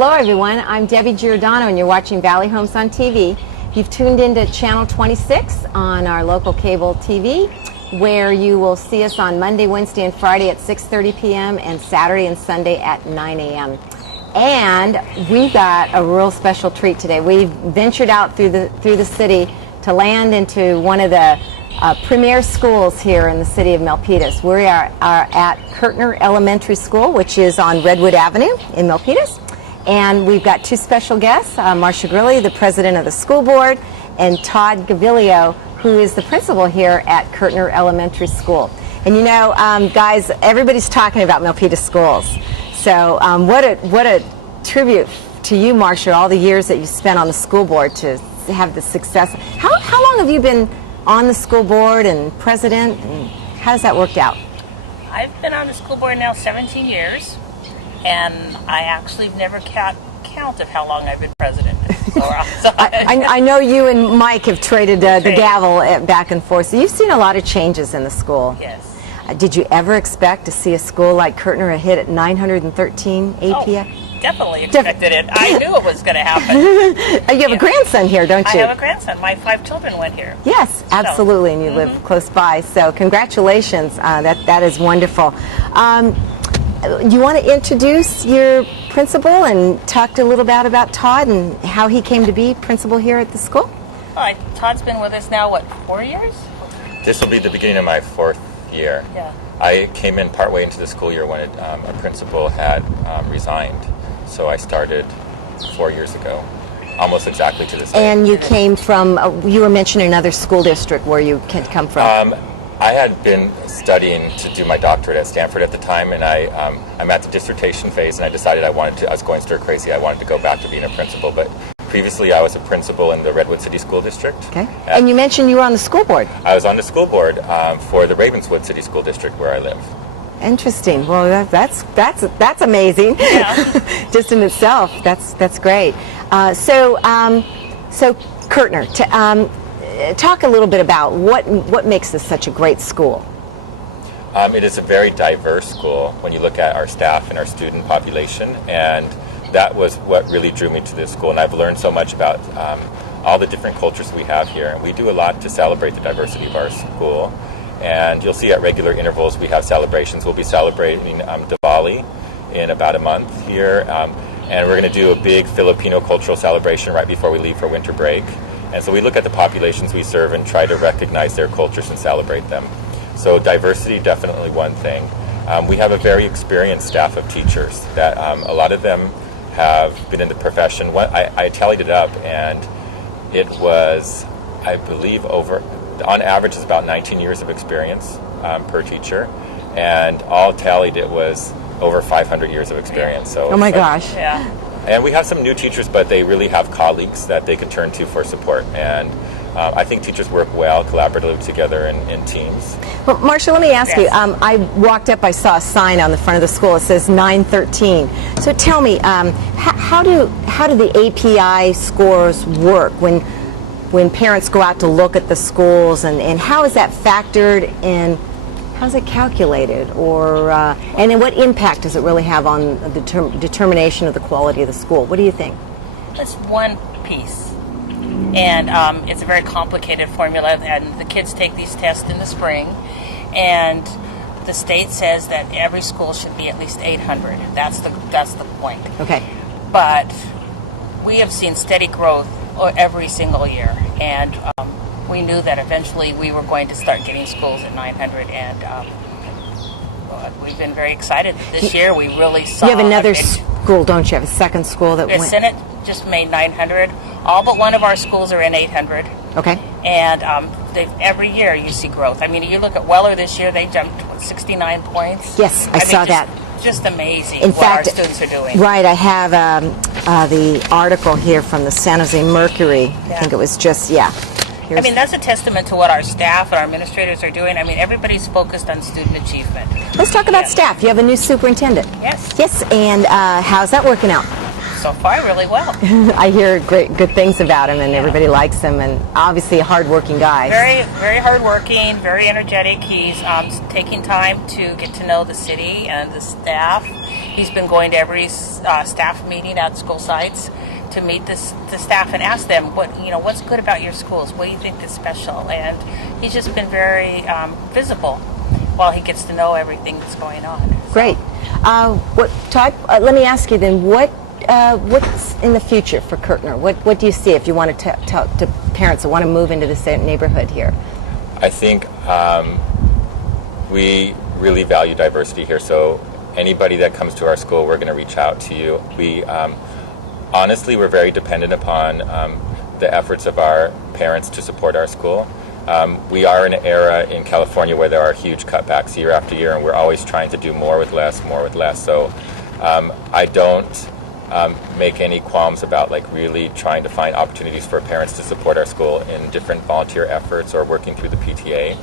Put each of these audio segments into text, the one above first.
Hello everyone, I'm Debbie Giordano and you're watching Valley Homes on TV. You've tuned into channel 26 on our local cable TV, where you will see us on Monday, Wednesday, and Friday at 6:30 p.m. and Saturday and Sunday at 9 a.m. And we've got a real special treat today. We've ventured out through the city to land into one of the premier schools here in the city of Milpitas. We are at Kirtner Elementary School, which is on Redwood Avenue in Milpitas. And we've got two special guests, Marcia Grilli, the president of the school board, and Todd Gavilio, who is the principal here at Kirtner Elementary School. And you know, guys, everybody's talking about Milpitas schools. So what a tribute to you, Marcia, all the years that you spent on the school board to have the success. How long have you been on the school board and president, and how does that work out? I've been on the school board now 17 years. And I actually never counted how long I've been president. I know you and Mike have traded the gavel back and forth. So you've seen a lot of changes in the school. Yes. Did you ever expect to see a school like Kirtner hit at 913 API? Oh, definitely expected it. I knew it was going to happen. You have a grandson here, don't you? I have a grandson. My 5 children went here. Yes, absolutely. And you live close by. So congratulations. That is wonderful. You want to introduce your principal and talk a little bit about Todd and how he came to be principal here at the school? Well, Todd's been with us now, what, 4 years? This will be the beginning of my 4th year. Yeah. I came in partway into the school year when a principal had resigned. So I started 4 years ago, almost exactly to this day. And you came from, you were mentioning another school district where you can come from. I had been studying to do my doctorate at Stanford at the time, and I'm at the dissertation phase, and I decided I was going stir crazy. I wanted to go back to being a principal, but previously I was a principal in the Redwood City School District. Okay. And you mentioned you were on the school board. I was on the school board for the Ravenswood City School District where I live. Interesting. Well, that's amazing. Yeah. Just in itself, that's great. So Kirtner, talk a little bit about what makes this such a great school. It is a very diverse school when you look at our staff and our student population, and that was what really drew me to this school. And I've learned so much about all the different cultures we have here, and we do a lot to celebrate the diversity of our school. And you'll see at regular intervals we have celebrations. We'll be celebrating Diwali in about a month here, and we're going to do a big Filipino cultural celebration right before we leave for winter break. And so we look at the populations we serve and try to recognize their cultures and celebrate them. So diversity, definitely one thing. We have a very experienced staff of teachers that a lot of them have been in the profession. I tallied it up, and it was, I believe, on average, is about 19 years of experience per teacher. And all tallied, it was over 500 years of experience. So oh my gosh. Yeah. And we have some new teachers, but they really have colleagues that they can turn to for support. And I think teachers work well, collaboratively together in teams. Well, Marcia, let me ask you. I walked up, I saw a sign on the front of the school. It says 913. So tell me, how do the API scores work when parents go out to look at the schools, and how is that factored in? How's it calculated, and then what impact does it really have on the determination of the quality of the school? What do you think? It's one piece, and it's a very complicated formula, and the kids take these tests in the spring, and the state says that every school should be at least 800. That's the point. Okay. But we have seen steady growth every single year, and we knew that eventually we were going to start getting schools at 900, and we've been very excited that this year we really saw. You have another school, don't you? Have a second school that went. Senate just made 900. All but one of our schools are in 800. Okay. And every year you see growth. I mean, you look at Weller this year; they jumped 69 points. Yes, I saw that. Just amazing In what fact, our students are doing. Right, I have the article here from the San Jose Mercury. Yeah. I think it was just, I mean, that's a testament to what our staff and our administrators are doing. I mean, everybody's focused on student achievement. Let's talk about staff. You have a new superintendent. Yes. Yes, and how's that working out? So far, really well. I hear good things about him, and everybody likes him, and obviously a hard-working guy. Very, very hardworking, very energetic. He's taking time to get to know the city and the staff. He's been going to every staff meeting at school sites to meet the staff and ask them what's good about your schools, what do you think is special, and he's just been very visible while he gets to know everything that's going on. Great. Todd, let me ask you then, what's in the future for Kirtner? What do you see if you want to talk to parents that want to move into this neighborhood here? I think we really value diversity here, so anybody that comes to our school, we're going to reach out to you. We honestly, we're very dependent upon the efforts of our parents to support our school. We are in an era in California where there are huge cutbacks year after year, and we're always trying to do more with less. So I don't make any qualms about really trying to find opportunities for parents to support our school in different volunteer efforts or working through the PTA.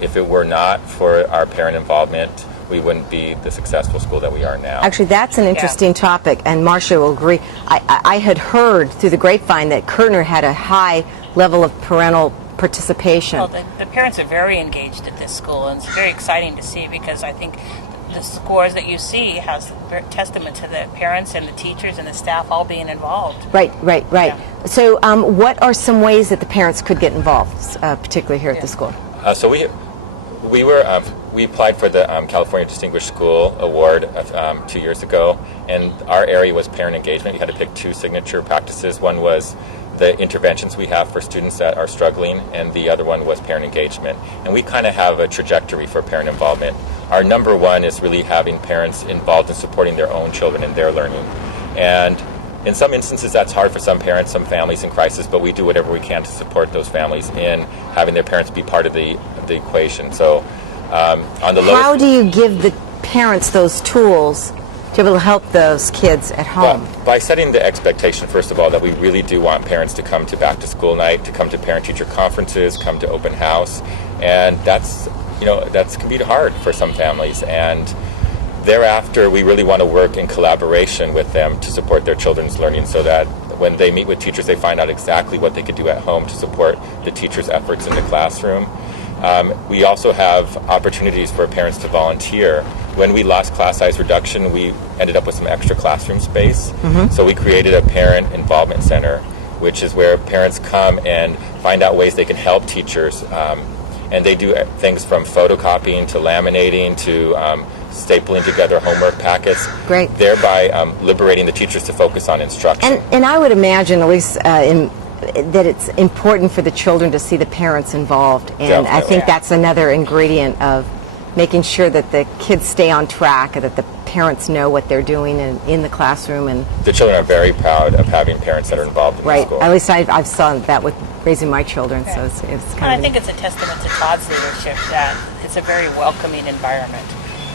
If it were not for our parent involvement, we wouldn't be the successful school that we are now. Actually, that's an interesting topic, and Marcia will agree. I had heard through the grapevine that Kirtner had a high level of parental participation. Well, the parents are very engaged at this school, and it's very exciting to see, because I think the scores that you see has testament to the parents and the teachers and the staff all being involved. Right. Yeah. So what are some ways that the parents could get involved, particularly here at the school? So we applied for the California Distinguished School Award 2 years ago, and our area was parent engagement. You had to pick 2 signature practices. One was the interventions we have for students that are struggling, and the other one was parent engagement. And we kind of have a trajectory for parent involvement. Our number one is really having parents involved in supporting their own children in their learning. And in some instances, that's hard for some parents, some families in crisis, but we do whatever we can to support those families in having their parents be part of the equation. So on the lowest... How do you give the parents those tools to be able to help those kids at home? Well, by setting the expectation, first of all, that we really do want parents to come to back to school night, to come to parent-teacher conferences, come to open house, and that can be hard for some families. And thereafter, we really want to work in collaboration with them to support their children's learning, so that when they meet with teachers, they find out exactly what they could do at home to support the teachers' efforts in the classroom. We also have opportunities for parents to volunteer. When we lost class size reduction, we ended up with some extra classroom space. Mm-hmm. So we created a parent involvement center, which is where parents come and find out ways they can help teachers. And they do things from photocopying to laminating to stapling together homework packets. Great. Thereby liberating the teachers to focus on instruction. And I would imagine, at least that it's important for the children to see the parents involved. And Definitely. I think that's another ingredient of making sure that the kids stay on track, and that the parents know what they're doing in the classroom. And the children are very proud of having parents that are involved in the school. Right. At least I've saw that with raising my children. Okay. So it's kind of... And I think it's a testament to Todd's leadership that it's a very welcoming environment.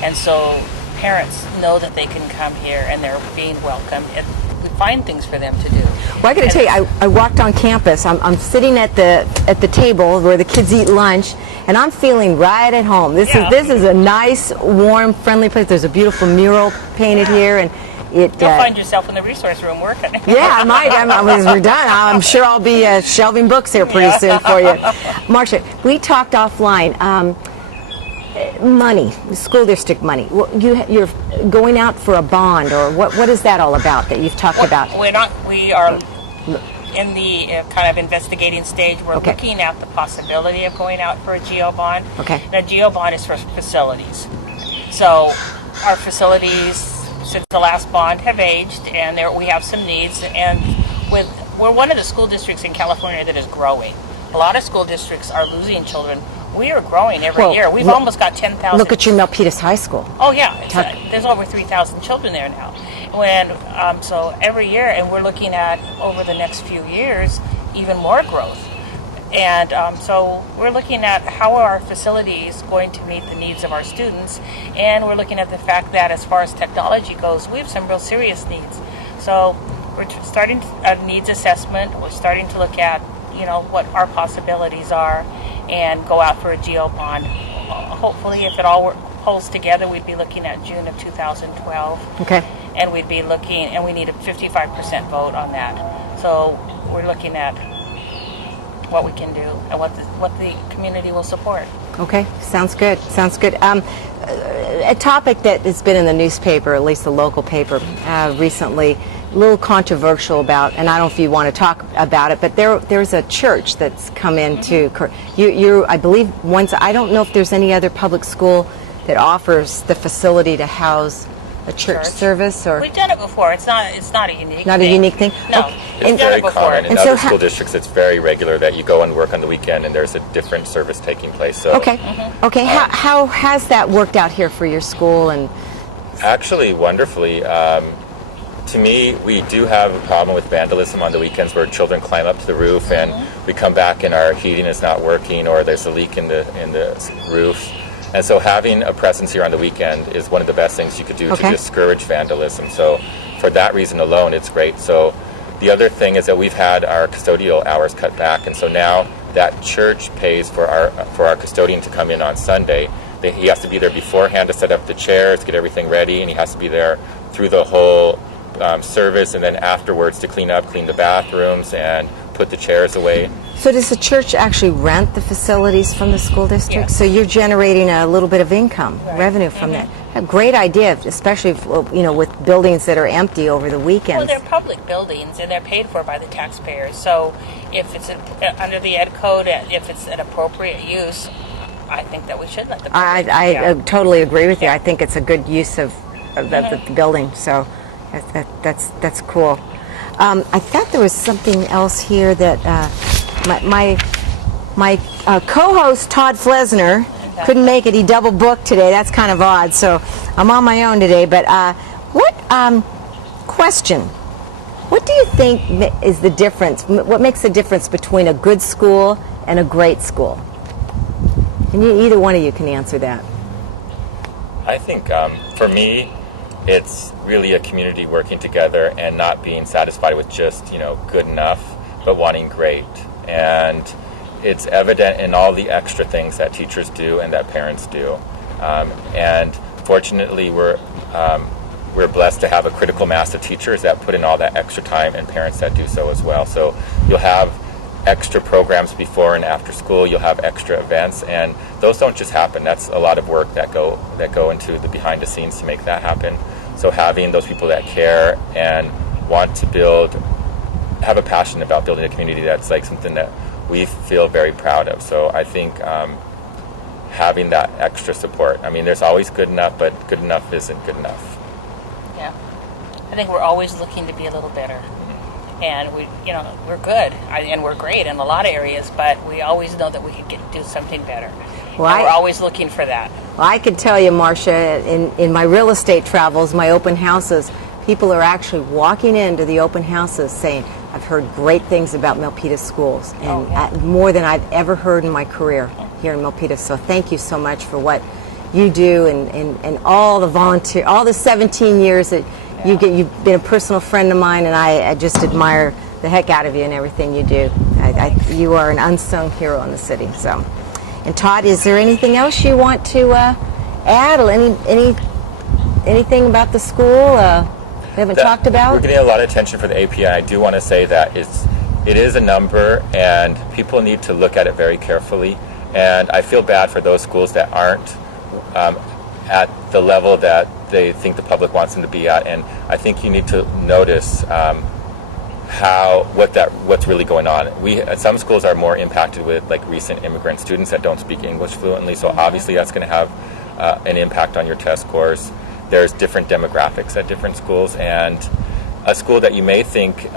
And so parents know that they can come here and they're being welcomed. We find things for them to do. Well, I got to tell you, I walked on campus. I'm sitting at the table where the kids eat lunch, and I'm feeling right at home. This is a nice, warm, friendly place. There's a beautiful mural painted here, and you'll find yourself in the resource room working. Yeah, I might. When we're done, I'm sure I'll be shelving books here pretty soon for you. Marcia, we talked offline. Money, school district money. You're going out for a bond, or what is that all about that you've talked about? We are in the kind of investigating stage. We're looking at the possibility of going out for a GO bond. Okay. The GO bond is for facilities. So our facilities, since the last bond, have aged, and we have some needs. And we're one of the school districts in California that is growing. A lot of school districts are losing children. We are growing every year. We've almost got 10,000. Look at your Milpitas High School. Oh yeah, there's over 3,000 children there now. So every year, and we're looking at over the next few years even more growth. And so we're looking at how are our facilities going to meet the needs of our students, and we're looking at the fact that as far as technology goes, we have some real serious needs. So we're starting a needs assessment. We're starting to look at what our possibilities are, and go out for a GO bond. Hopefully, if it all holds together, we'd be looking at June of 2012. Okay. And we'd be looking, and we need a 55% vote on that. So we're looking at what we can do and what the community will support. Okay, sounds good. Sounds good. A topic that has been in the newspaper, at least the local paper, recently, a little controversial about, and I don't know if you want to talk about it, but there's a church that's come into, I believe once, I don't know if there's any other public school that offers the facility to house a church service, or we've done it before. It's not a unique not thing. a unique thing. No, Okay. It's very common in And other so school districts. It's very regular that you go and work on the weekend, and there's a different service taking place. So Okay. Okay. How has that worked out here for your school? And actually, wonderfully. To me, we do have a problem with vandalism on the weekends where children climb up to the roof and we come back and our heating is not working, or there's a leak in the roof. And so having a presence here on the weekend is one of the best things you could do to discourage vandalism. So for that reason alone, it's great. So the other thing is that we've had our custodial hours cut back, and so now that church pays for our custodian to come in on Sunday. He has to be there beforehand to set up the chairs, get everything ready, and he has to be there through the whole service, and then afterwards to clean the bathrooms and put the chairs away. so does the church actually rent the facilities from the school district? Yes. So you're generating a little bit of income, revenue from that. A great idea, especially if, with buildings that are empty over the weekends. Well, they're public buildings and they're paid for by the taxpayers. So if it's under the ed code, if it's an appropriate use, I think that we should let the public. I totally agree with you. I think it's a good use of the building. So that's cool. I thought there was something else here that my co-host Todd Flesner couldn't make it. He double booked today. That's kind of odd. So I'm on my own today. But question? What do you think is the difference? What makes the difference between a good school and a great school? And either one of you can answer that. I think for me, it's really a community working together and not being satisfied with just good enough, but wanting great. And it's evident in all the extra things that teachers do and that parents do. And fortunately, we're blessed to have a critical mass of teachers that put in all that extra time, and parents that do so as well. So you'll have extra programs before and after school. You'll have extra events, and those don't just happen. That's a lot of work that go into the behind the scenes to make that happen. So having those people that care and want to have a passion about building a community, that's like something that we feel very proud of. So I think having that extra support. I mean, there's always good enough, but good enough isn't good enough. Yeah, I think we're always looking to be a little better, and we're good and we're great in a lot of areas, but we always know that we could do something better. We're always looking for that. Well, I can tell you, Marcia, in my real estate travels, my open houses, people are actually walking into the open houses saying, I've heard great things about Milpitas schools, and more than I've ever heard in my career here in Milpitas. So thank you so much for what you do and all the 17 years that you've been a personal friend of mine, and I just admire the heck out of you and everything you do. You are an unsung hero in the city. So. And Todd, is there anything else you want to add? Or anything about the school we haven't talked about? We're getting a lot of attention for the API. I do want to say that it is a number, and people need to look at it very carefully. And I feel bad for those schools that aren't at the level that they think the public wants them to be at. And I think you need to notice what's really going on. Some schools are more impacted with like recent immigrant students that don't speak English fluently, so obviously that's going to have an impact on your test scores. There's different demographics at different schools, and a school that you may think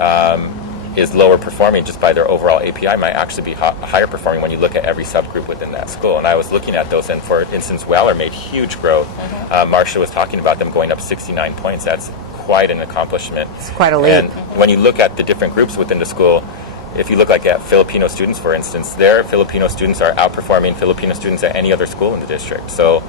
is lower performing just by their overall API might actually be higher performing when you look at every subgroup within that school. And I was looking at those, and for instance, Weller made huge growth. Marcia was talking about them going up 69 points. That's quite an accomplishment. It's quite a leap. And when you look at the different groups within the school, if you look like at Filipino students, for instance, their Filipino students are outperforming Filipino students at any other school in the district. So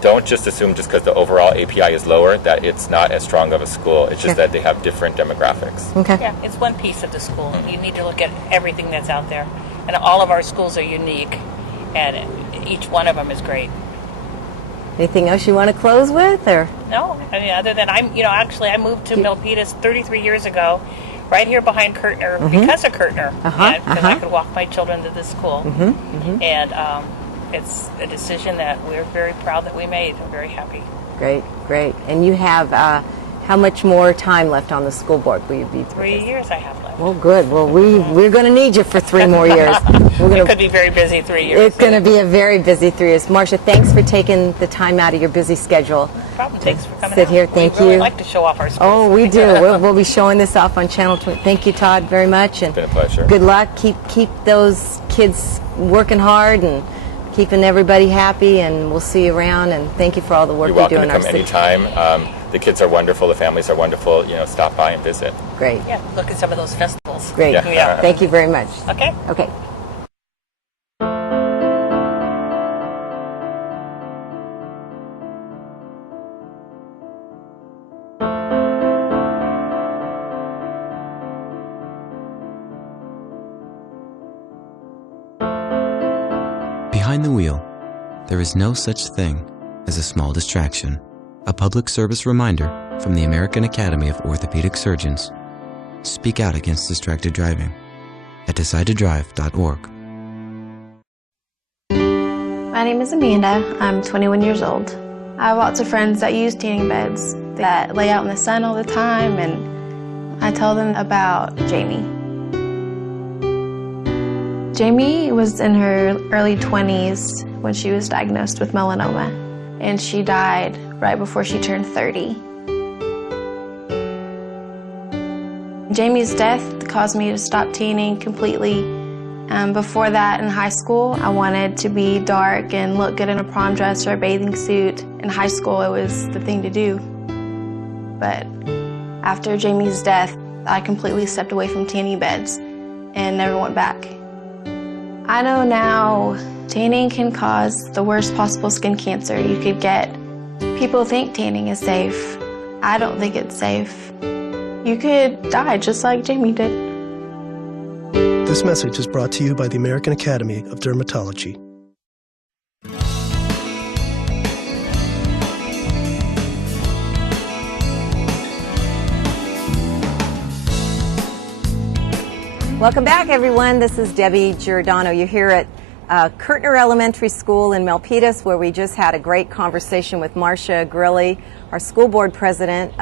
don't just assume just because the overall API is lower that it's not as strong of a school. It's just that they have different demographics. Okay. Yeah, it's one piece of the school. You need to look at everything that's out there. And all of our schools are unique, and each one of them is great. Anything else you want to close with, or? No, I mean, other than I moved to Milpitas 33 years ago, right here behind Kurtner because of Kurtner. Because I could walk my children to this school. And it's a decision that we're very proud that we made. I'm very happy. Great, great. And you have how much more time left on the school board? Will you be 3 years I have left. Well, good. Well, we're going to need you for 3 more years. It could be very busy 3 years. It's going to be a very busy 3 years. Marcia, thanks for taking the time out of your busy schedule. No problem. Thanks for coming Sit out. here. Thank we really you. like to show off our schools. Oh, we do. We'll be showing this off on Channel 20. Thank you, Todd, very much. And it's been a pleasure. Good luck. Keep those kids working hard and keeping everybody happy, and we'll see you around. And thank you for all the work you do in our city. You're welcome to come anytime. The kids are wonderful. The families are wonderful. Stop by and visit. Great. Yeah, look at some of those festivals. Great. Yeah. Thank you very much. Okay. Okay. Behind the wheel, there is no such thing as a small distraction. A public service reminder from the American Academy of Orthopedic Surgeons. Speak out against distracted driving at decidetodrive.org. My name is Amanda. I'm 21 years old. I have lots of friends that use tanning beds that lay out in the sun all the time, and I tell them about Jamie. Jamie was in her early 20s when she was diagnosed with melanoma, and she died right before she turned 30. Jamie's death caused me to stop tanning completely. Before that, in high school, I wanted to be dark and look good in a prom dress or a bathing suit. In high school, it was the thing to do. But after Jamie's death, I completely stepped away from tanning beds and never went back. I know now tanning can cause the worst possible skin cancer you could get. People think tanning is safe. I don't think it's safe. You could die just like Jamie did. This message is brought to you by the American Academy of Dermatology. Welcome back, everyone. This is Debbie Giordano. You're here at Kurtner Elementary School in Milpitas, where we just had a great conversation with Marcia Grilli, our school board president,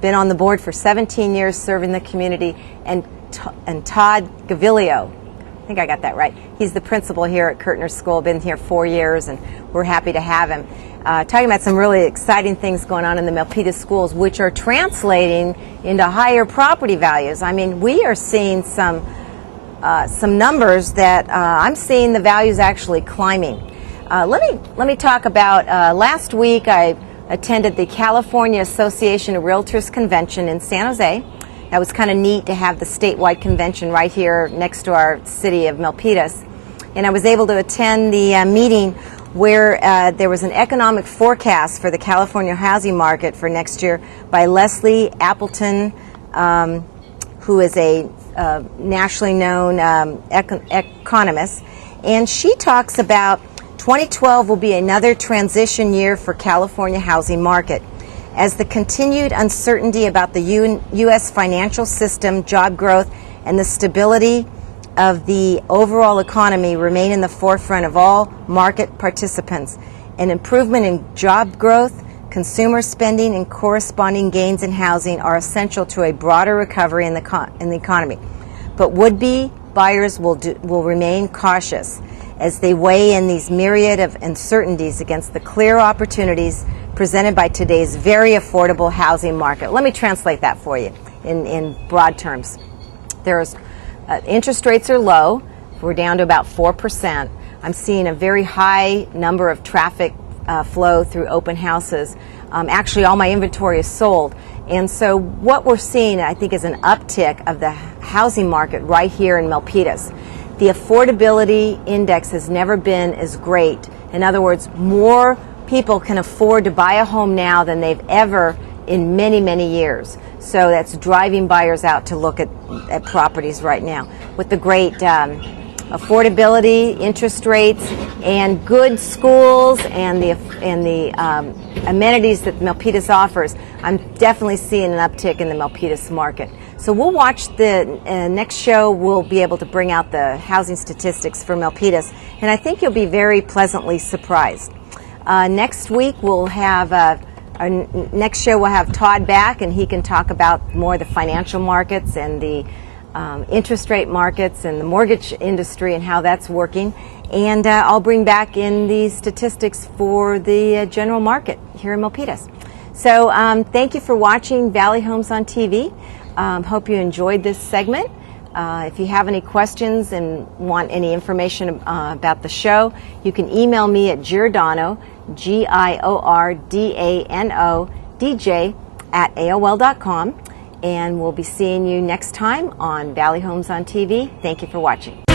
been on the board for 17 years serving the community, and Todd Gavilio. I think I got that right. He's the principal here at Kurtner School, been here 4 years, and we're happy to have him. Talking about some really exciting things going on in the Milpitas schools, which are translating into higher property values. I mean, we are seeing some numbers that I'm seeing the values actually climbing. Let me talk about last week I attended the California Association of Realtors Convention in San Jose. That was kind of neat to have the statewide convention right here next to our city of Milpitas. And I was able to attend the meeting where there was an economic forecast for the California housing market for next year by Leslie Appleton, who is a nationally known economist. And she talks about 2012 will be another transition year for California housing market, as the continued uncertainty about the U.S. financial system, job growth, and the stability of the overall economy remain in the forefront of all market participants. An improvement in job growth, consumer spending, and corresponding gains in housing are essential to a broader recovery in the economy. But would-be buyers will remain cautious as they weigh in these myriad of uncertainties against the clear opportunities presented by today's very affordable housing market. Let me translate that for you in broad terms. Interest rates are low. We're down to about 4%. I'm seeing a very high number of traffic flow through open houses. Actually, all my inventory is sold. And so what we're seeing, I think, is an uptick of the housing market right here in Milpitas. The affordability index has never been as great. In other words, more people can afford to buy a home now than they've ever in many, many years. So that's driving buyers out to look at properties right now. With the great affordability, interest rates, and good schools and the amenities that Milpitas offers, I'm definitely seeing an uptick in the Milpitas market. So we'll watch the next show. We'll be able to bring out the housing statistics for Milpitas, and I think you'll be very pleasantly surprised. Next week we'll have our next show. We'll have Todd back, and he can talk about more the financial markets and the interest rate markets and the mortgage industry and how that's working. And I'll bring back in the statistics for the general market here in Milpitas. So thank you for watching Valley Homes on TV. Hope you enjoyed this segment. If you have any questions and want any information about the show, you can email me at Giordano, Giordano, DJ at AOL.com. And we'll be seeing you next time on Valley Homes on TV. Thank you for watching.